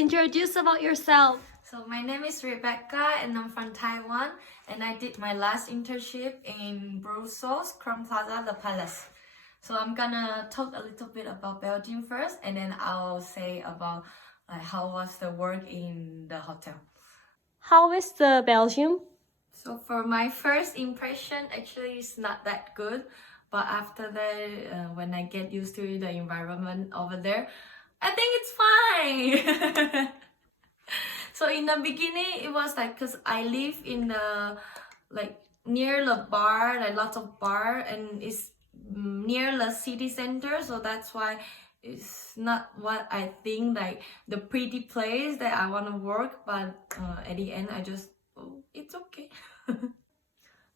introduce about yourself. So my name is Rebecca and I'm from Taiwan, and I did my last internship in Brussels, Crowne Plaza, the Palace. So I'm gonna talk a little bit about Belgium first, and then I'll say about how was the work in the hotel. How is the Belgium? So for my first impression, actually it's not that good, but after that, when I get used to the environment over there, I think it's fine. So in the beginning, it was like, cause I live in the near the bar, like lots of bar, and it's near the city center. So that's why it's not what I think like the pretty place that I want to work. But at the end, I just it's okay.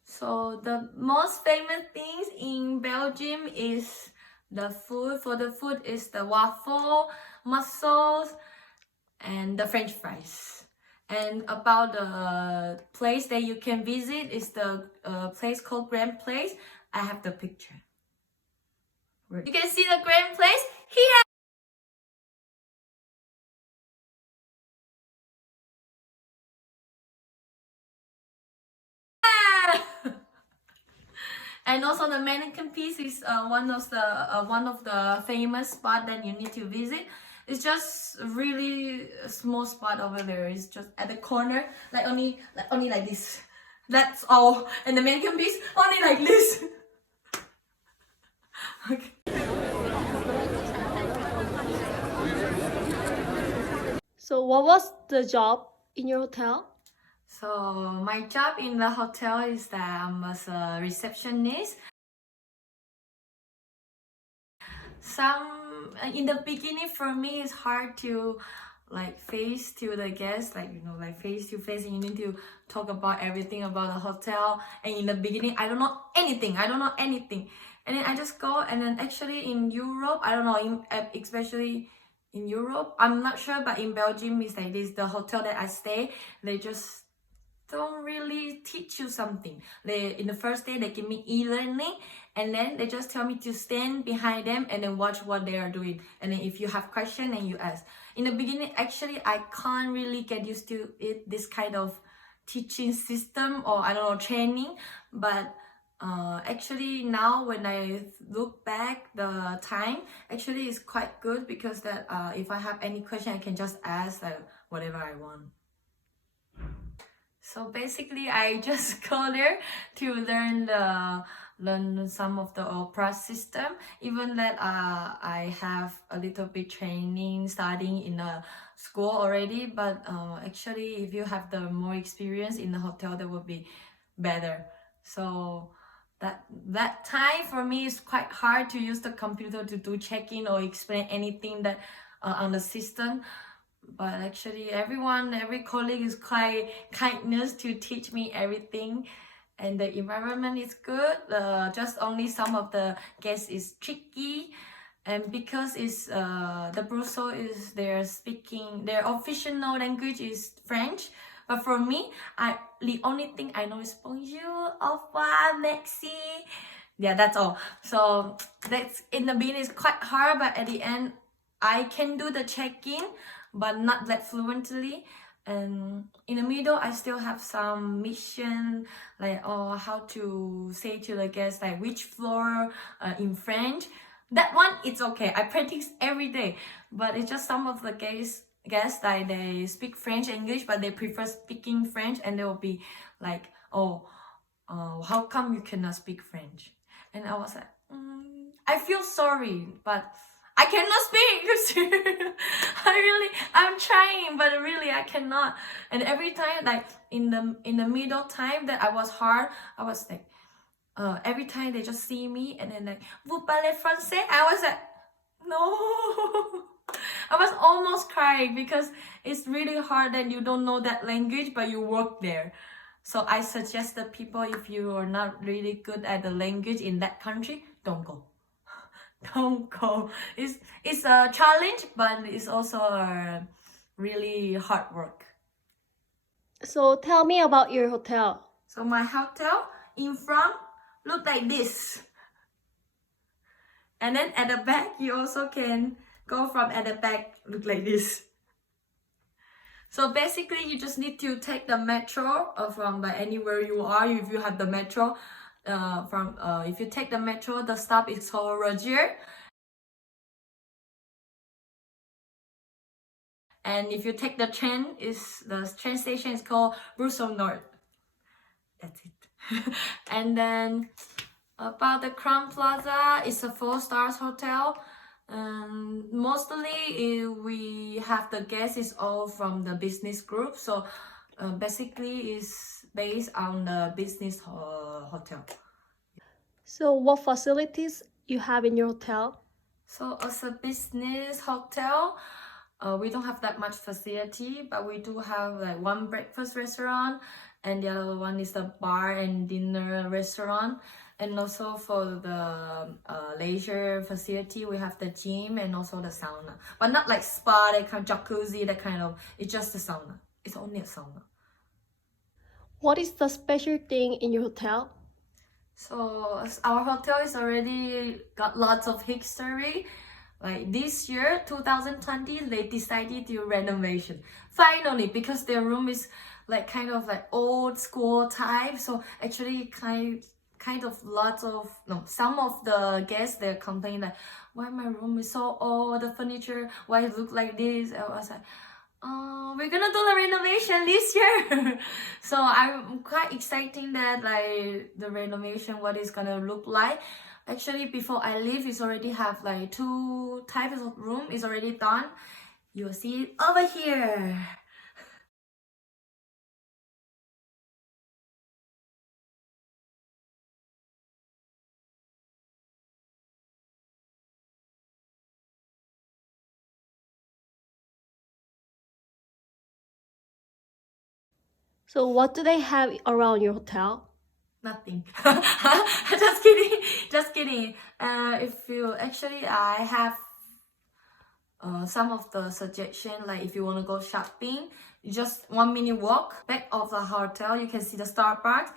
So the most famous things in Belgium is the food. For the food is the waffle, mussels, and the French fries. And about the place that you can visit is the place called Grand Place. I have the picture. You can see the Grand Place here. And also the mannequin piece is one of the famous spot that you need to visit. It's just really a small spot over there. It's just at the corner, only like this. That's all. And the mannequin piece only like this. Okay. So what was the job in your hotel? So my job in the hotel is that I'm as a receptionist. In the beginning for me it's hard to face to the guests, face to face, and you need to talk about everything about the hotel. And in the beginning I don't know anything, and then I just go. And then actually in Europe, I don't know, especially in Europe, I'm not sure, but in Belgium it's like this. The hotel that I stay, they just don't really teach you something. In the first day they give me e-learning, and then they just tell me to stand behind them and then watch what they are doing, and then if you have question and you ask. In the beginning actually I can't really get used to it, this kind of teaching system, or I don't know, training. But actually now when I look back the time, actually it's quite good, because that if I have any question I can just ask whatever I want. So basically, I just go there to learn some of the opera system. Even that I have a little bit training studying in a school already, but actually if you have the more experience in the hotel, that would be better. So that time for me is quite hard to use the computer to do check-in or explain anything that on the system. But actually every colleague is quite kindness to teach me everything, and the environment is good. Just only some of the guests is tricky, and because it's the Brussels is their official language is French. But for me, the only thing I know is bonjour, au revoir, merci. Yeah, that's all. So that's in the beginning is quite hard, but at the end I can do the check-in, but not that fluently. And in the middle I still have some mission, how to say to the guests which floor in French. That one it's okay, I practice every day. But it's just some of the guests they speak French, English, but they prefer speaking French, and they will be like, how come you cannot speak French? And I was like, I feel sorry, but I cannot speak. I'm trying, but really I cannot. And every time, in the middle time that I was hard, I was like, every time they just see me and then vous parlez français? I was like, no. I was almost crying, because it's really hard that you don't know that language, but you work there. So I suggest that people, if you are not really good at the language in that country, don't go. Don't go. It's a challenge, but it's also a really hard work. So tell me about your hotel. So my hotel in front look like this, and then at the back you also can go from at the back look like this. So basically, you just need to take the metro from like anywhere you are. If you have the metro, if you take the metro, the stop is called Rogier. And if you take the train station is called Brussels North. That's it. And then about the Crowne Plaza, it's a 4 stars hotel. Mostly we have the guests is all from the business group. So basically it's based on the business hotel. So what facilities you have in your hotel? So as a business hotel, we don't have that much facility, but we do have like one breakfast restaurant, and the other one is the bar and dinner restaurant. And also for the leisure facility, we have the gym and also the sauna, but not like spa, that kind of jacuzzi, that kind of. It's just a sauna. It's only a sauna. What is the special thing in your hotel? So our hotel is already got lots of history. Like this year, 2020, they decided to renovation. Finally, because their room is like kind of like old school type. So actually kind of lots of no, some of the guests they're complaining like, why my room is so old, the furniture, why it look like this? I was like, we're gonna do the renovation this year. So I'm quite excited that like the renovation, what it's gonna look like. Actually, before I leave, it's already have like 2 types of room. It's already done. You'll see it over here. So what do they have around your hotel? Nothing. Just kidding. Just kidding. If you actually, I have some of the suggestion, like if you want to go shopping, just 1 minute walk back of the hotel, you can see the Starbucks.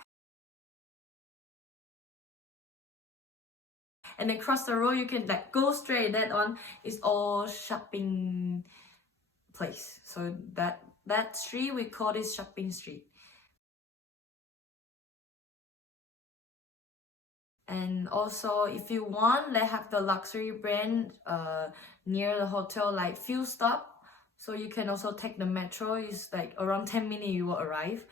And across the road, you can like go straight. That one is all shopping place. So that street, we call it shopping street. And also, if you want, they have the luxury brand near the hotel, like few stop. So you can also take the metro. It's like around 10 minutes you will arrive.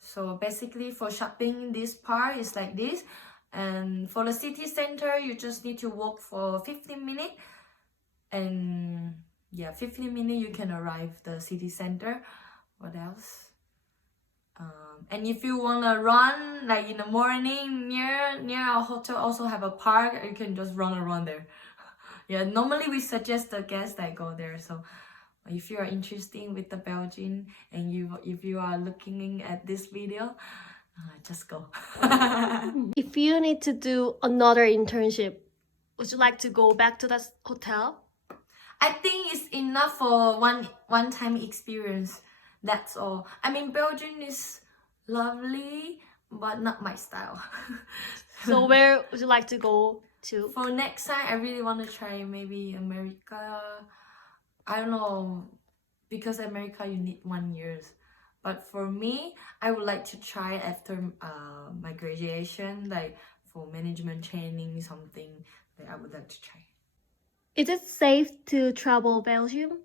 So basically, for shopping, this part is like this. And for the city center, you just need to walk for 15 minutes. And yeah, 15 minutes you can arrive the city center. What else? And if you wanna run like in the morning near our hotel, also have a park. You can just run around there. Yeah, normally we suggest the guests that go there. So if you are interested with the Belgian and if you are looking at this video, just go. If you need to do another internship, would you like to go back to that hotel? I think it's enough for one time experience. That's all. I mean, Belgium is lovely, but not my style. So where would you like to go to? For next time, I really want to try maybe America. I don't know, because America you need 1 year. But for me, I would like to try after my graduation, like for management training, something that I would like to try. Is it safe to travel Belgium?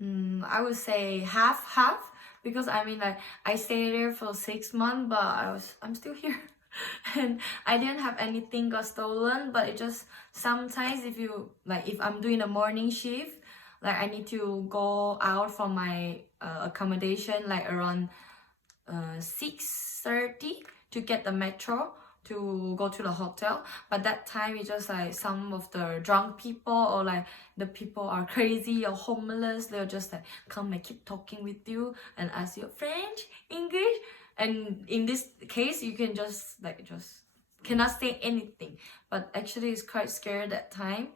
I would say half, because I mean like I stayed there for 6 months, but I'm still here. And I didn't have anything got stolen, but it just sometimes if I'm doing a morning shift, like I need to go out from my accommodation like around 6:30 to get the metro to go to the hotel. But that time it's just like some of the drunk people, or like the people are crazy or homeless, they'll just like come and keep talking with you and ask you French, English. And in this case, you can just cannot say anything. But actually it's quite scary that time.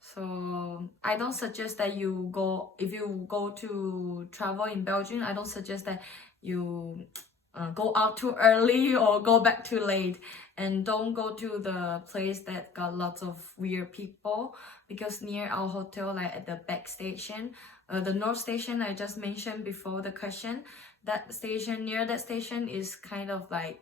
So I don't suggest that if you go to travel in Belgium, I don't suggest that you go out too early or go back too late. and don't go to the place that got lots of weird people, because near our hotel, like at the back station, the north station I just mentioned before the question, that station, near that station is kind of like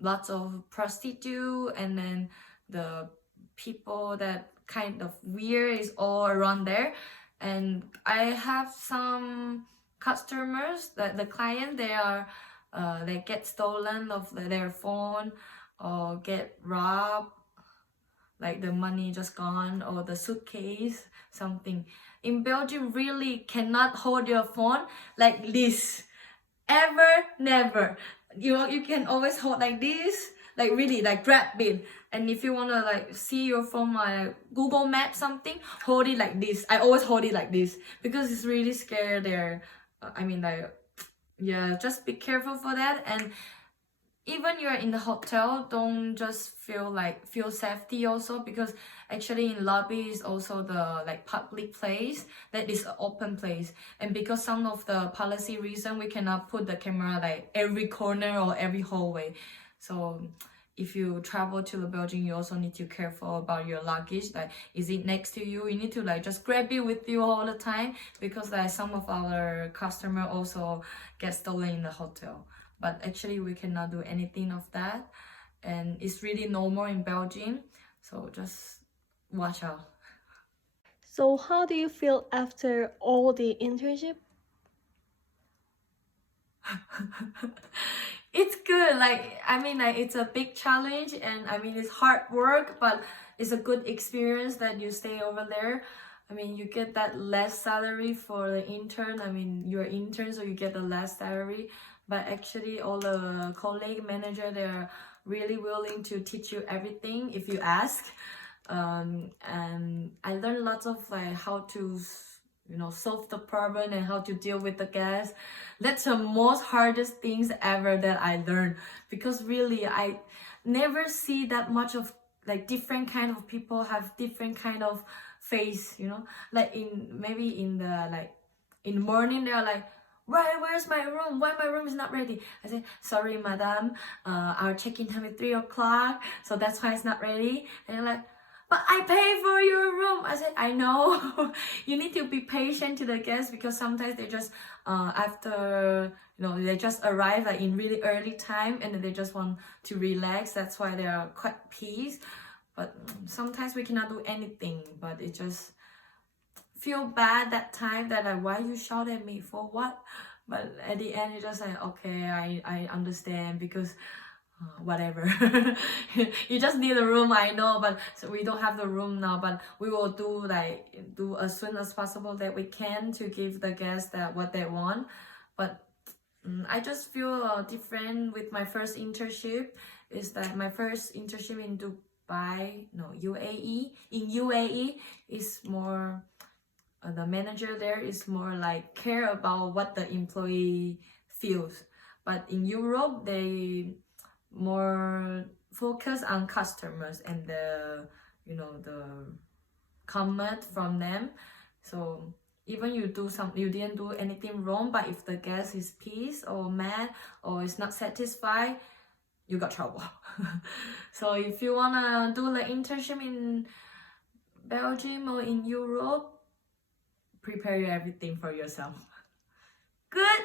lots of prostitute, and then the people that kind of weird is all around there. And I have some customers, that the client, they get stolen of their phone, or get robbed, like the money just gone, or the suitcase, something. In Belgium, really cannot hold your phone like this, ever, never. You can always hold like this, like really, like grab it. And if you wanna like see your phone, like Google Map something, hold it like this. I always hold it like this because it's really scary there. I mean, like, yeah, just be careful for that. And even you're in the hotel, don't just feel safety also, because actually in lobby is also the like public place that is an open place. And because some of the policy reason, we cannot put the camera like every corner or every hallway. So if you travel to the Belgium, you also need to be careful about your luggage. Like, is it next to you? You need to like just grab it with you all the time, because like some of our customer also get stolen in the hotel. But actually we cannot do anything of that, and it's really normal in Belgium, so just watch out. So how do you feel after all the internship? It's good, like, I mean, like, it's a big challenge, and I mean, it's hard work, but it's a good experience that you stay over there. I mean, you get that less salary for the intern. I mean, you're intern, so you get the less salary, but actually all the colleague manager, they're really willing to teach you everything if you ask. And I learned lots of like how to solve the problem and how to deal with the guests. That's the most hardest things ever that I learned, because really I never see that much of like different kind of people have different kind of face, like maybe in the like in the morning they're like, where's my room? Why my room is not ready? I said, sorry, madam, our check-in time is 3 o'clock, so that's why it's not ready. And they're like, but I pay for your room. I said, I know. You need to be patient to the guests, because sometimes they just after they just arrive like in really early time, and then they just want to relax. That's why they are quite pissed. But sometimes we cannot do anything, but it just feel bad that time, that like, why you shout at me for what? But at the end you just like, okay, I understand, because whatever. You just need a room, I know, but so we don't have the room now, but we will do as soon as possible that we can to give the guests that what they want. But I just feel different with my first internship. Is that my first internship in UAE. In UAE is more the manager there is more like care about what the employee feels, but in Europe they more focus on customers and the comment from them. So even you didn't do anything wrong, but if the guest is pissed or mad or is not satisfied, you got trouble. So if you wanna do the internship in Belgium or in Europe, prepare everything for yourself. Good.